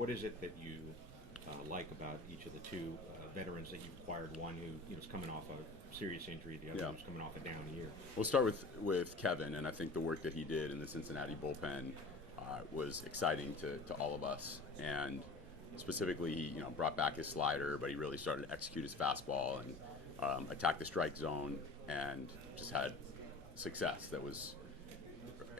what is it that you like about each of the two veterans that you acquired? One who is coming off a serious injury, the other who's coming off a down year. We'll start with Kevin, and I think the work that he did in the Cincinnati bullpen was exciting to all of us. And specifically, he brought back his slider, but he really started to execute his fastball and attack the strike zone, and just had success. That was,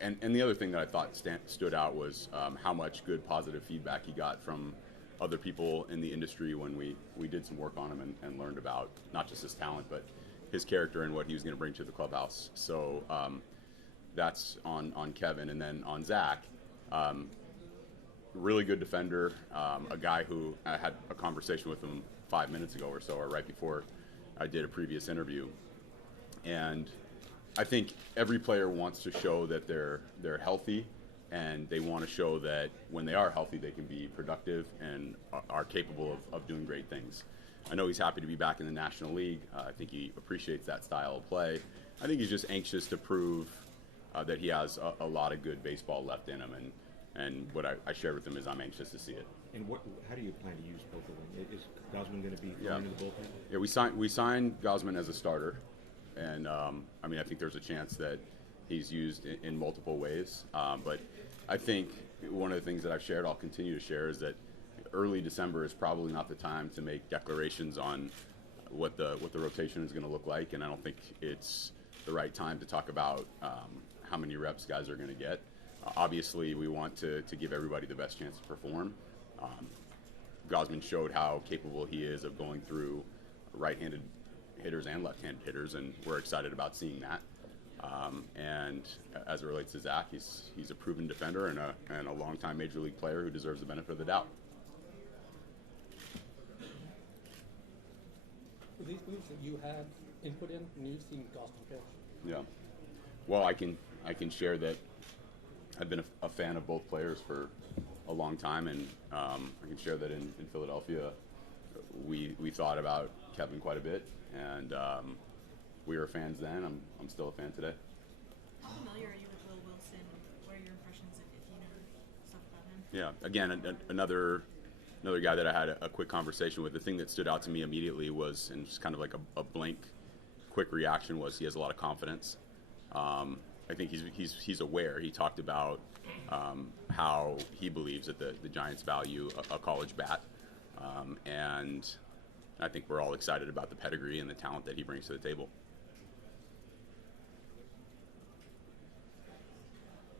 and the other thing that I thought stood out was how much good positive feedback he got from other people in the industry when we did some work on him and learned about not just his talent, but his character and what he was going to bring to the clubhouse. So that's on Kevin. And then on Zach, really good defender, a guy who I had a conversation with him 5 minutes ago or so, or right before I did a previous interview. And I think every player wants to show that they're healthy, and they want to show that when they are healthy, they can be productive and are capable of doing great things. I know he's happy to be back in the National League. I think he appreciates that style of play. I think he's just anxious to prove that he has a lot of good baseball left in him, and what I shared with him is I'm anxious to see it. And how do you plan to use both of them? Is Gosman going to be thrown into the bullpen? Yeah, we signed Gosman as a starter, and I think there's a chance that he's used in multiple ways. But I think one of the things that I've shared, I'll continue to share, is that early December is probably not the time to make declarations on what the rotation is going to look like, and I don't think it's the right time to talk about how many reps guys are going to get. Obviously, we want to give everybody the best chance to perform. Gosman showed how capable he is of going through right-handed hitters and left-handed hitters, and we're excited about seeing that. And as it relates to Zach, he's a proven defender and a longtime major league player who deserves the benefit of the doubt. These moves that you had input in, and you've seen Gosman pitch. Yeah. Well, I can share that I've been a fan of both players for a long time, and I can share that in Philadelphia, we thought about Kevin quite a bit, and we were fans then. I'm still a fan today. How familiar are you with Will Wilson? What are your impressions if you know stuff about him? Yeah, again, another guy that I had a quick conversation with. The thing that stood out to me immediately was, and just kind of like a blank, quick reaction, was he has a lot of confidence. I think he's aware. He talked about how he believes that the Giants value a college bat, and I think we're all excited about the pedigree and the talent that he brings to the table.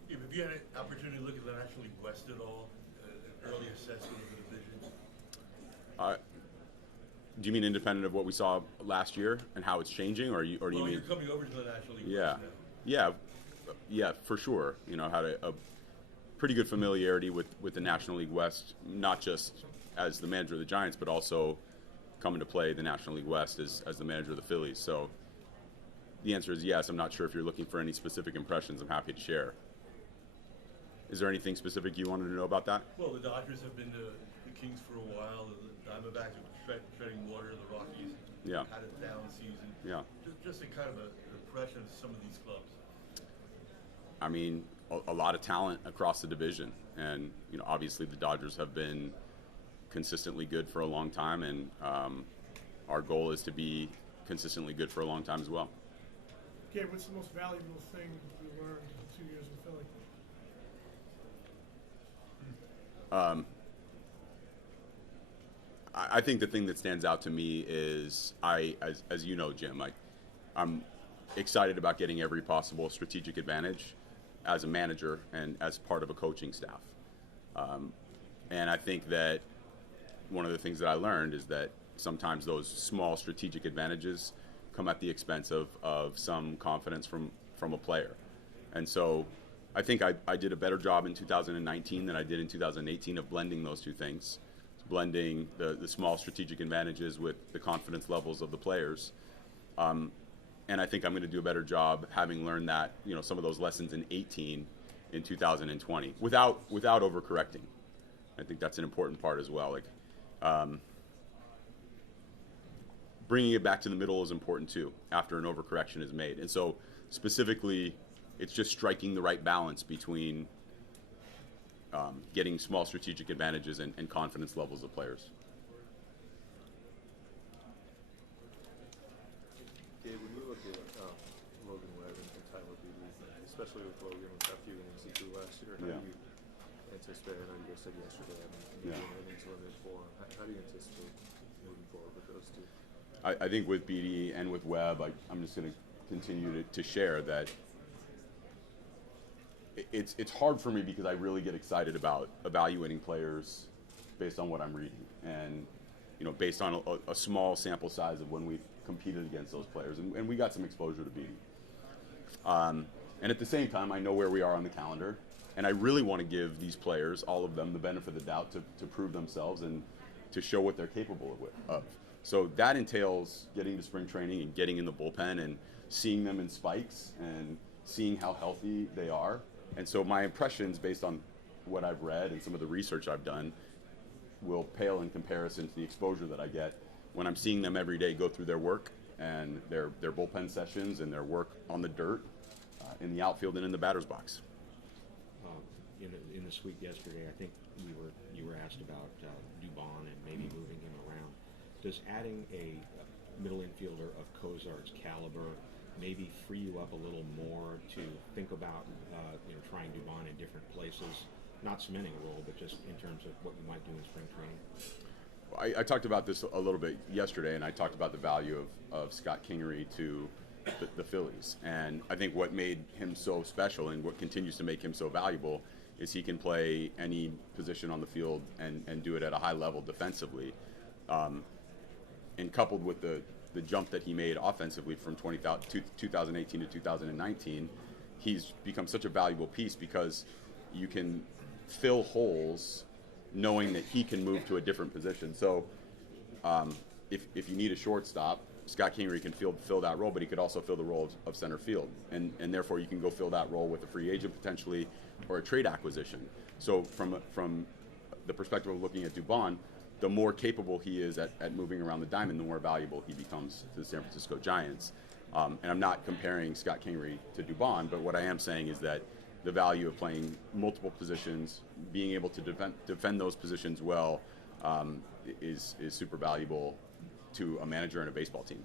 Yeah, have you had an opportunity to look at the National League West at all? An early assessment of the divisions? Do you mean independent of what we saw last year and how it's changing, or do you mean? You're coming over to the National League Yeah, West now. yeah, for sure. Had a pretty good familiarity with the National League West, not just as the manager of the Giants, but also coming to play the National League West as the manager of the Phillies. So the answer is yes. I'm not sure if you're looking for any specific impressions. I'm happy to share. Is there anything specific you wanted to know about that? Well, the Dodgers have been to the Kings for a while. The Diamondbacks are treading water. The Rockies had a down season. Yeah. Just a kind of an impression of some of these clubs. I mean, a lot of talent across the division, and obviously the Dodgers have been consistently good for a long time, and our goal is to be consistently good for a long time as well. Gabe, what's the most valuable thing you learned in 2 years in Philly? I think the thing that stands out to me is as you know, Jim, I'm excited about getting every possible strategic advantage as a manager and as part of a coaching staff. And I think that one of the things that I learned is that sometimes those small strategic advantages come at the expense of some confidence from a player. And so I think I did a better job in 2019 than I did in 2018 of blending those two things, blending the small strategic advantages with the confidence levels of the players. And I think I'm going to do a better job having learned that, some of those lessons in 18 in 2020 without overcorrecting. I think that's an important part as well. Bringing it back to the middle is important too after an overcorrection is made. And so specifically, it's just striking the right balance between getting small strategic advantages and confidence levels of players. Gabe, when you look at Logan Webb and Tyler Beatty, especially with Logan with that few innings he threw last year, how do you anticipate? I know you guys said yesterday, innings limited for him. How do you anticipate moving forward with those two? I think with Beatty and with Webb, I'm just going to continue to share that it's hard for me because I really get excited about evaluating players based on what I'm reading and based on a small sample size of when we've competed against those players, and we got some exposure to Beatty. And at the same time, I know where we are on the calendar, and I really want to give these players, all of them, the benefit of the doubt to prove themselves and to show what they're capable of. So that entails getting to spring training and getting in the bullpen and seeing them in spikes and seeing how healthy they are. And so my impressions, based on what I've read and some of the research I've done, will pale in comparison to the exposure that I get when I'm seeing them every day go through their work and their bullpen sessions and their work on the dirt, in the outfield and in the batter's box. In the suite yesterday, I think you were asked about Dubon and maybe moving him around. Does adding a middle infielder of Cozart's caliber maybe free you up a little more to think about trying Dubon in different places, not cementing a role, but just in terms of what you might do in spring training? I talked about this a little bit yesterday, and I talked about the value of Scott Kingery to the Phillies. And I think what made him so special and what continues to make him so valuable is he can play any position on the field and do it at a high level defensively. And coupled with the jump that he made offensively from 2018 to 2019, he's become such a valuable piece because you can fill holes knowing that he can move to a different position. So if you need a shortstop, Scott Kingery can fill that role, but he could also fill the role of center field. And therefore you can go fill that role with a free agent potentially or a trade acquisition. So from the perspective of looking at Dubon, the more capable he is at moving around the diamond, the more valuable he becomes to the San Francisco Giants. And I'm not comparing Scott Kingery to Dubon, but what I am saying is that the value of playing multiple positions, being able to defend those positions well, is super valuable to a manager and a baseball team.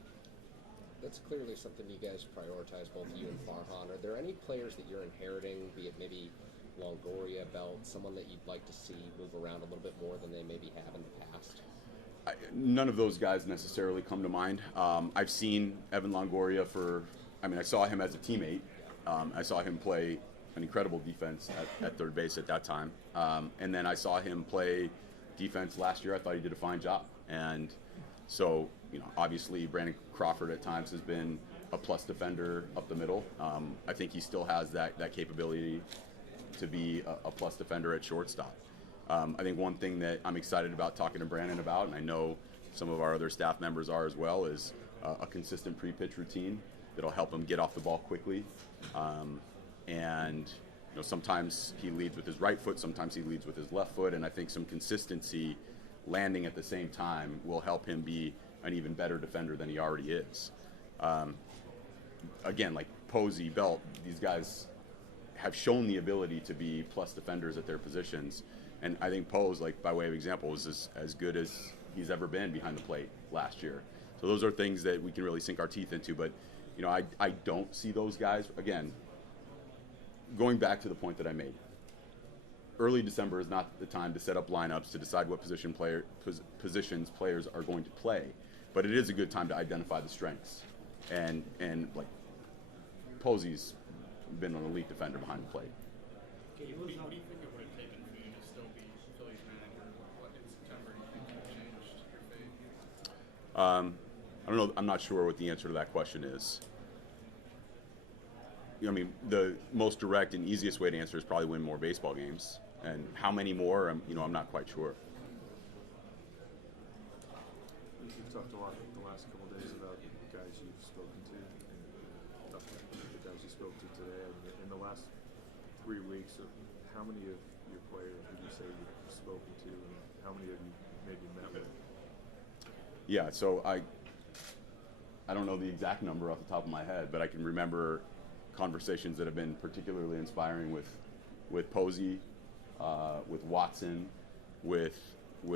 That's clearly something you guys prioritize, both you and Farhan. Are there any players that you're inheriting, be it maybe Longoria, Belt, someone that you'd like to see move around a little bit more than they maybe have in the past? None of those guys necessarily come to mind. I've seen Evan Longoria I saw him as a teammate. I saw him play an incredible defense at third base at that time. And then I saw him play defense last year. I thought he did a fine job. And so, obviously Brandon Crawford at times has been a plus defender up the middle. I think he still has that capability to be a plus defender at shortstop. I think one thing that I'm excited about talking to Brandon about, and I know some of our other staff members are as well, is a consistent pre-pitch routine that'll help him get off the ball quickly. And sometimes he leads with his right foot, sometimes he leads with his left foot, and I think some consistency landing at the same time will help him be an even better defender than he already is. Again, like Posey, Belt, these guys have shown the ability to be plus defenders at their positions. And I think Pose, like by way of example, is as good as he's ever been behind the plate last year. So those are things that we can really sink our teeth into. But, I don't see those guys. Again, going back to the point that I made, early December is not the time to set up lineups to decide what positions players are going to play. But it is a good time to identify the strengths. And like Posey's been an elite defender behind the plate. What do you think it would have taken for you to still be Phillies manager? What in September do you think changed your fate? I don't know. I'm not sure what the answer to that question is. The most direct and easiest way to answer is probably win more baseball games. And how many more? I'm not quite sure. You've talked a lot in the last couple of days about the guys you've spoken to, and talked about the guys you spoke to today. In the last 3 weeks, how many of your players would you say you've spoken to, and how many of you maybe met with? Yeah, so I don't know the exact number off the top of my head, but I can remember conversations that have been particularly inspiring with Posey, with Watson, with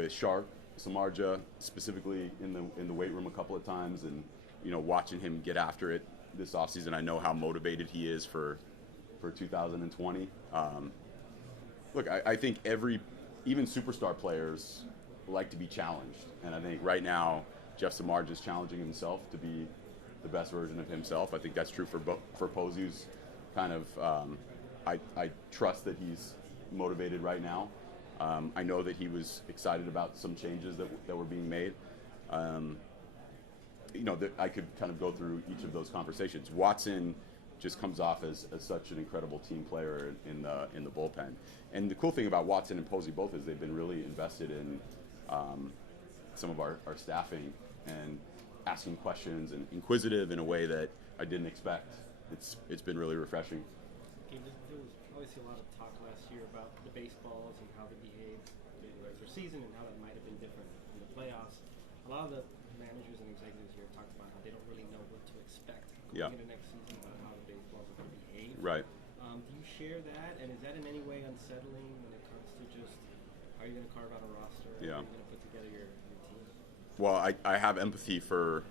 Shark, Samardzija, specifically in the weight room a couple of times, and watching him get after it this offseason. I know how motivated he is for 2020. Look, I think even superstar players like to be challenged, and I think right now Jeff Samardzija is challenging himself to be the best version of himself. I think that's true for Posey, who's kind of I trust that he's motivated right now. I know that he was excited about some changes that were being made. I could kind of go through each of those conversations. Watson just comes off as such an incredible team player in the bullpen. And the cool thing about Watson and Posey both is they've been really invested in some of our staffing and asking questions and inquisitive in a way that I didn't expect. It's been really refreshing. There was obviously a lot of talk last year about the baseballs and how they behaved in the regular season and how that might have been different in the playoffs. A lot of the managers and executives here talked about how they don't really know what to expect going into next season about how the baseballs are going to behave. Right. Do you share that? And is that in any way unsettling when it comes to just how you're going to carve out a roster? Yeah. How you're going to put together your team? Well, I have empathy for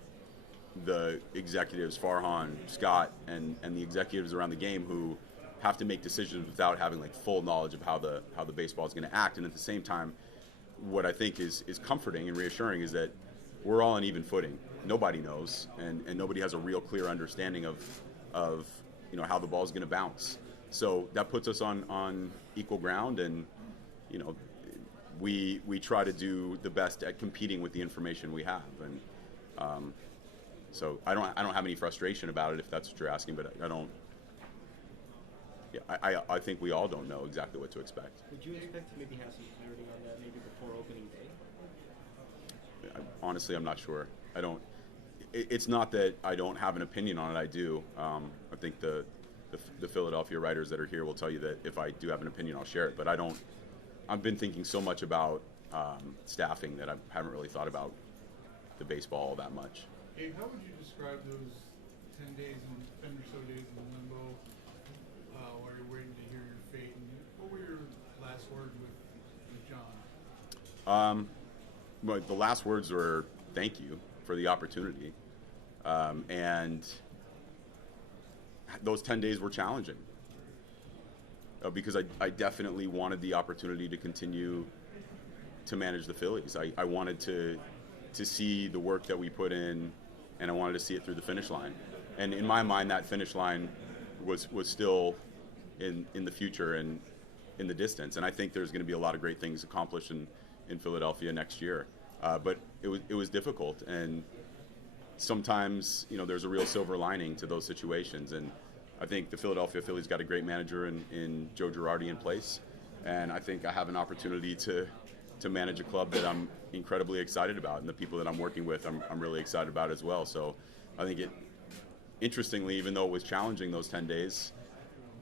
the executives, Farhan, Scott, and the executives around the game who have to make decisions without having like full knowledge of how the baseball is going to act. And at the same time, what I think is comforting and reassuring is that we're all on even footing. Nobody knows, and nobody has a real clear understanding of how the ball is going to bounce. So that puts us on equal ground, and we try to do the best at competing with the information we have. And so I don't have any frustration about it, if that's what you're asking, but I don't. Yeah, I think we all don't know exactly what to expect. Would you expect to maybe have some clarity on that maybe before opening day? Honestly, I'm not sure. I don't. It's not that I don't have an opinion on it. I do. I think the Philadelphia writers that are here will tell you that if I do have an opinion, I'll share it. But I don't. I've been thinking so much about staffing that I haven't really thought about the baseball that much. Gabe, how would you describe those 10 days and 10 or so days in limbo while you're waiting to hear your fate? And what were your last words with John? Well, the last words were thank you for the opportunity. And those 10 days were challenging because I definitely wanted the opportunity to continue to manage the Phillies. I wanted to see the work that we put in, and I wanted to see it through the finish line. And in my mind, that finish line was still in the future and in the distance. And I think there's going to be a lot of great things accomplished in Philadelphia next year. But it was difficult, and sometimes there's a real silver lining to those situations. And I think the Philadelphia Phillies got a great manager in Joe Girardi in place, and I think I have an opportunity to manage a club that I'm incredibly excited about, and the people that I'm working with I'm really excited about as well. So I think interestingly, even though it was challenging those 10 days,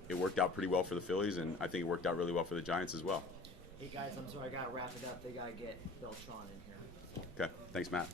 it worked out pretty well for the Phillies, and I think it worked out really well for the Giants as well. Hey guys, I'm sorry, I gotta wrap it up. They gotta get Beltran in here. Okay, thanks, Matt.